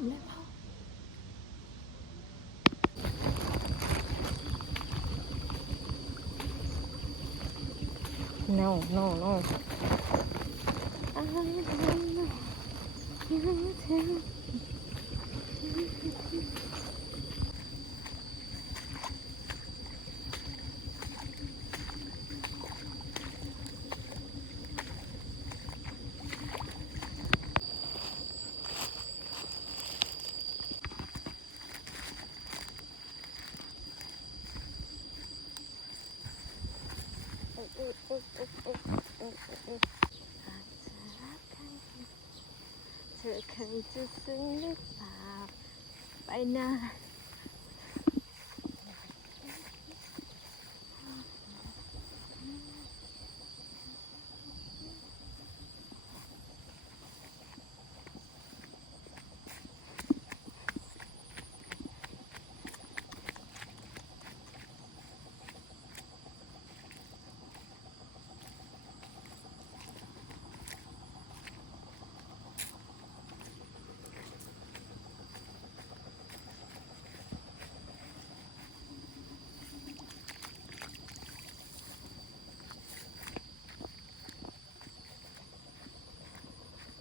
มแล้วพ่อ no no no เธอเคยจะซึ้งหรือเปล่าไปนะ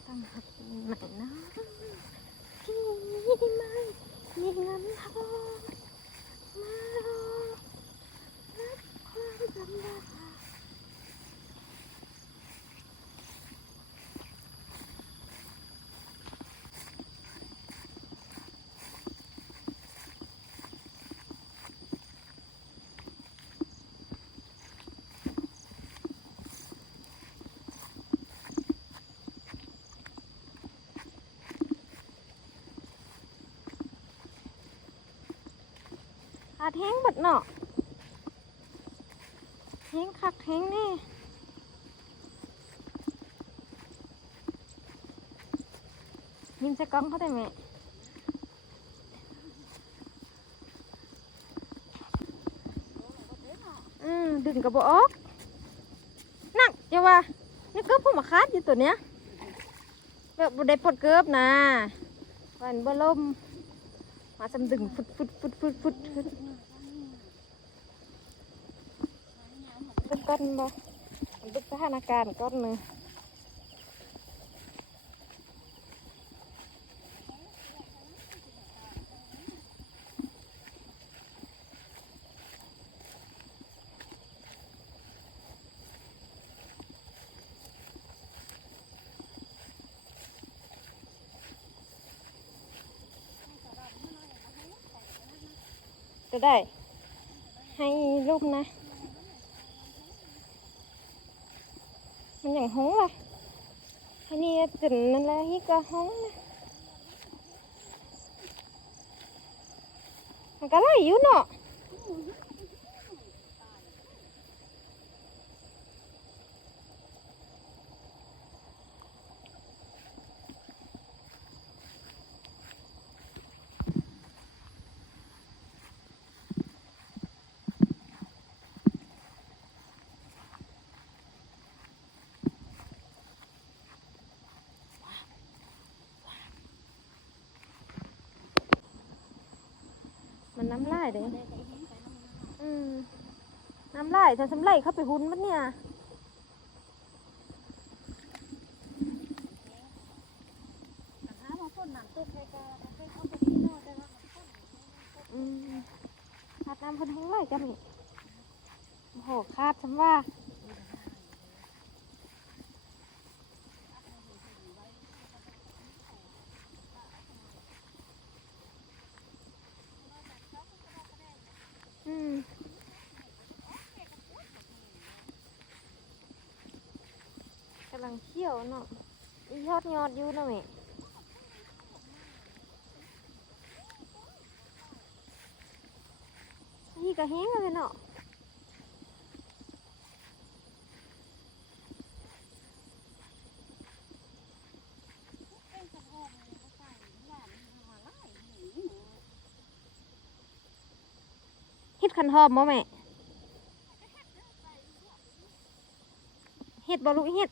ต้องหัดใหม่นะพี่ไม่มีเงินทองมารอรับความลำบากอาแห้งบดเนาะแห้งคักแห้งนี่ยินใส่กล้องเขาได้ไหมดึงกระบอกออกนั่งเจ้าว่านี่เกิบพวกมาคาดอยู่ตัวเนี้ยแบบบได้ปลดเกิบนะวันบ่ลมมาจำดึงฟุดตึกก้อนบ่ตึกสถานการณ์ก้อนหนึ่งจะได้ให้รูปนะมันอย่างห้องเลยอันนี้จุดนั่นแหละฮิกะห้องนะมันก็ไล่อยู่เนาะมันน้ำลายเด้น้ำลายถ้าสำไรเข้าไปหุ่นมันเนี่ยขาดน้ำคนทั้งไรกันนี่โอ้โหขาดฉันว่ากำลังเขี้ยวเนาะยอดอยู่นะแม่นี่ก็แห้งเลยเนาะเฮ็ดขันหอมบ่แม่เฮ็ดบ่ลูกเฮ็ด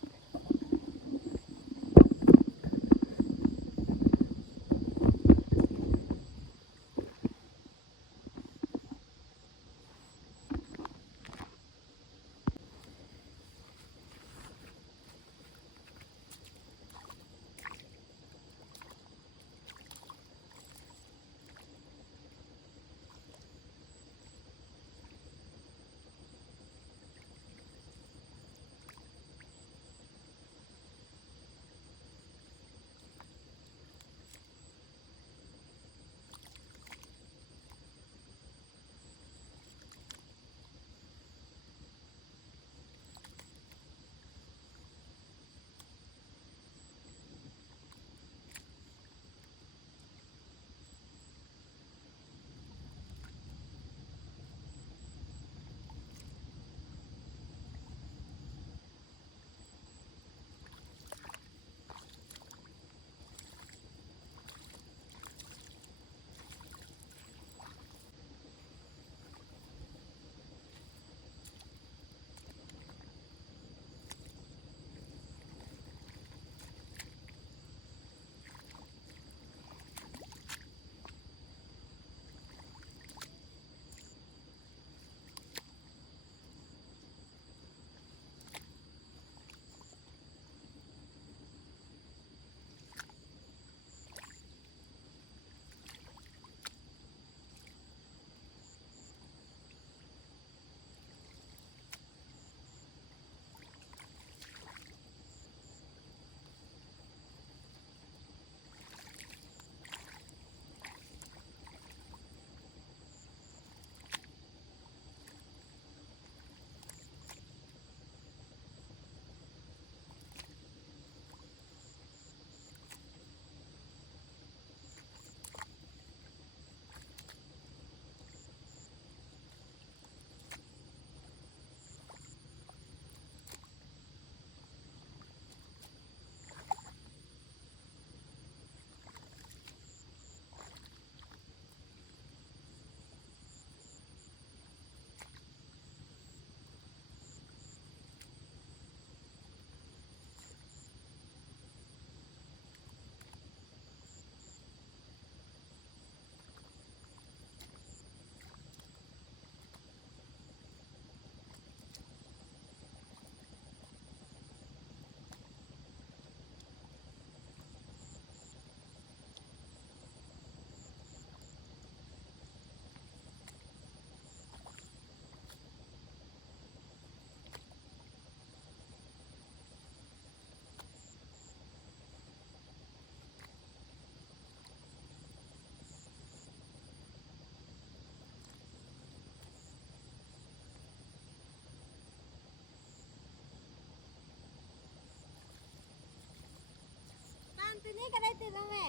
นี้ก็ได้ตื่นแล้วแม่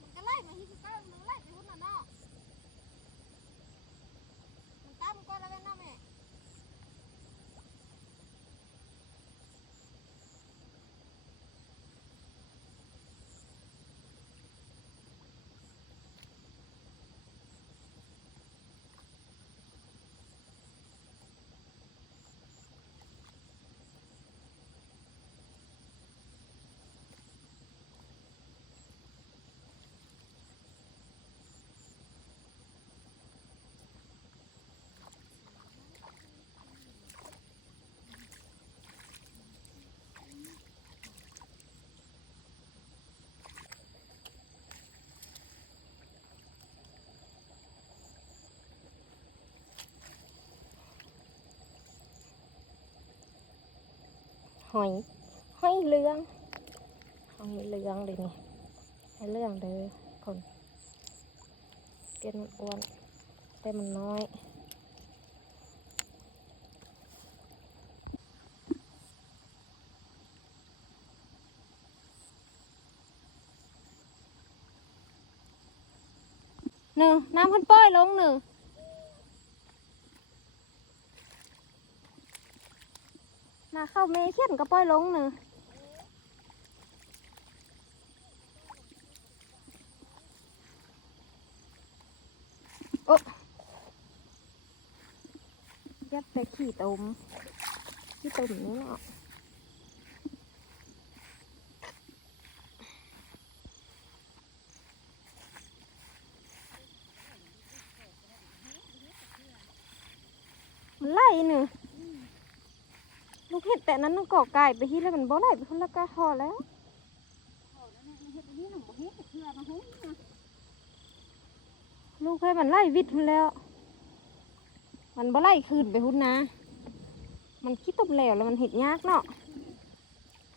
มันก็ไล่มาที่คือเก้ามันไล่ไปหุ่นน่ะเนาะมันตามก็แล้วกันเนาะแม่หอยหอยเหลืองหอยเหลืองเลยนี่หอยเหลืองเด้อคนเกล็ดมันอ้วนแต่มันน้อยหนึ่งน้ำเพันป้อยลงหนึ่งนาเข้าเมเขียนก็ป้อยลงหนึ่งโอ้ยัดไปขี้ตุ่มนี่เนาะมันไล่หนึ่งลูกเห็ดแต่นั้นมันก่อไก่ไปที่แล้วมันบ่ไล่ไปคนละกะพอแล้วลูกให้มันไล่วิทย์แล้วมันบ่ไล่คืนไปหุ่นนะมันขี้ตุ่มแล้วมันเห็ดยากเนาะ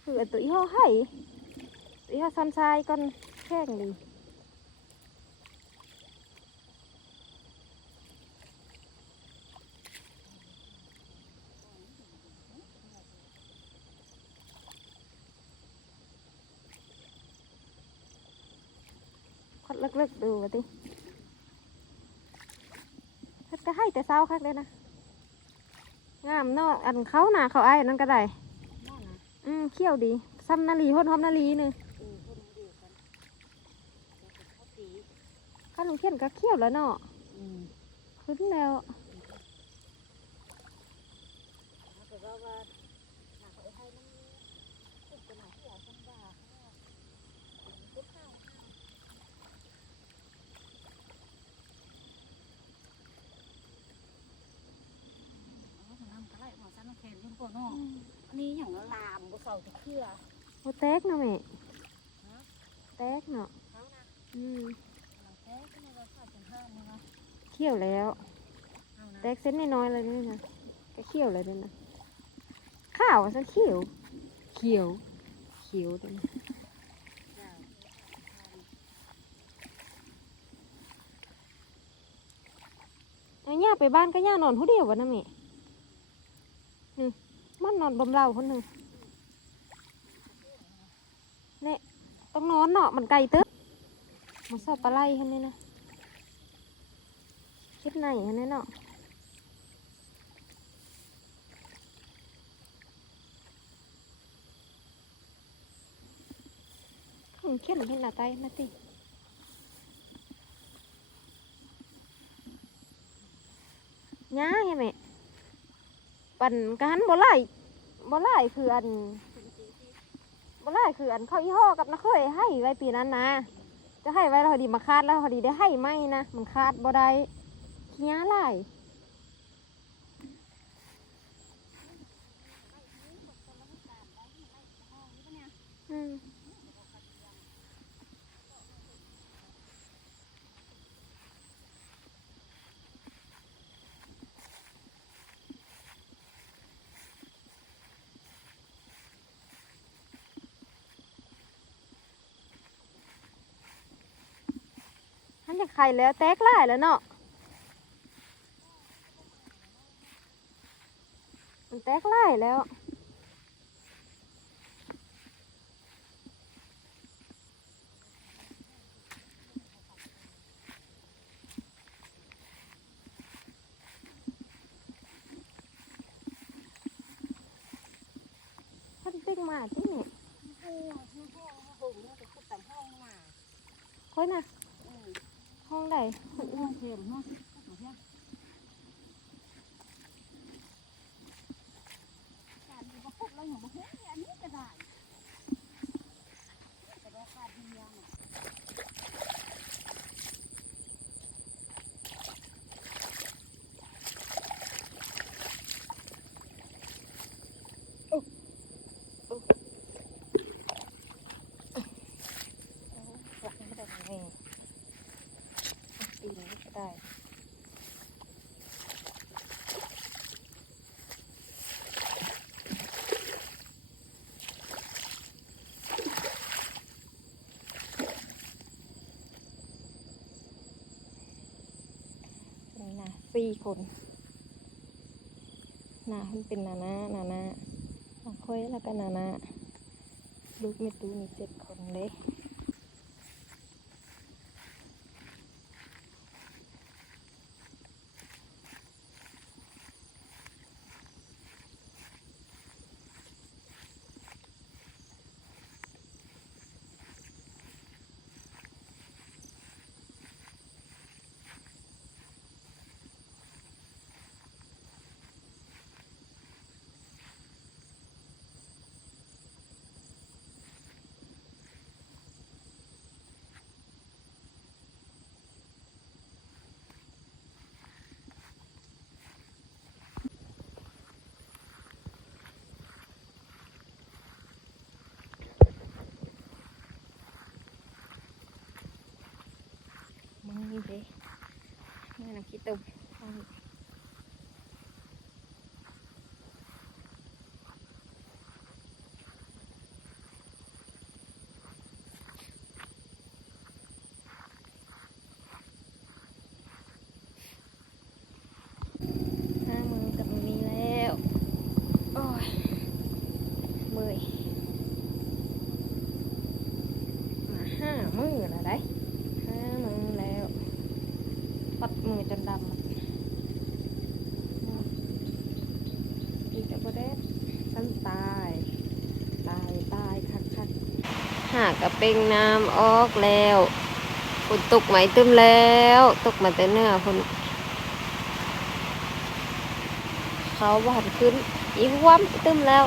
คือตัวอีห่อไห่ตัวอีห่อซันทรายก่อนแข้งดีคัดเลิกๆดูมาดิคัดก็ให้แต่เศร้าคักเลยนะงามเนาะอันเขาหนาเขาไอ้ายอันนั่นก็ได้เขี้ยวดีซ้ำนาลีพ่นหอมนาลีนึงข้าลุงเขียนก็เขี้ยวแล้วเนาะขึ้นแล้วอันนี้อย่างลามบุเสาจะเครือโอ้แตกเนาะแม่แตกเนาะเขี้ยวแล้วแตกเส้นน้อยๆเลยนี่นะก็เขี้ยวเลยนี่นะข้าวซะเขี้ยวเขียวเขียวตัวนี้เอาย่าไปบ้านก็ย่านอนผู้เดียววะนะแม่นี่มันนอนบำเรอคนหนึ่งเนี่ยต้องนอนเนาะมันไกลเตึ๊บมันสอบปลาไหลคันนี้นะคิดไหนคันนี้เนาะเขียนเห็นหน้าไตมาติย้าใช่ไหมปั่นกันบ่ไล่คืออันบ่ไล่คืออันเขาอีห่อกับนักเคยให้ไว้ปีนั้นนะจะให้ไว้แล้วพอดีมาคาดแล้วพอดีได้ให้ไหมนะมันคาดบ่ได้ขี้ย้าไล่ท่านจะไข่แล้วแตกไล่แล้วเนาะมันแตกไล่แล้ว มาที่นี่ โอ้ห้องห้องเนี่ยจะพูดแต่ห้องมา ค่อยนะห้องใด ห้องเทียมห้องการดูว่าพวกเราอย่างบ่เห็นอันนี้ก็ได้แต่ว่าการดีอย่างน่ะหลังก็ได้แม่ปีนี้ก็ได้นี่นะ4 คนนามันเป็นนาค่อยแล้วก็นาลูกไม่ตู้มี7 คนเลย มึงนี่เด้แม่น้ำขี้ตุ่มมือกับนี้แล้วโอ้ยเมื่อยมา5 มื้อแล้วได้5 มื้อแล้วปัดมือจนดำอีกแต่บ่ได้สั้นตายคักหากระเป่งน้ำออกแล้วฝนตกไหมตึมแล้วตกมาแต่เนื้อฝนเขาบ่หันขึ้นอีกว่ำตึมแล้ว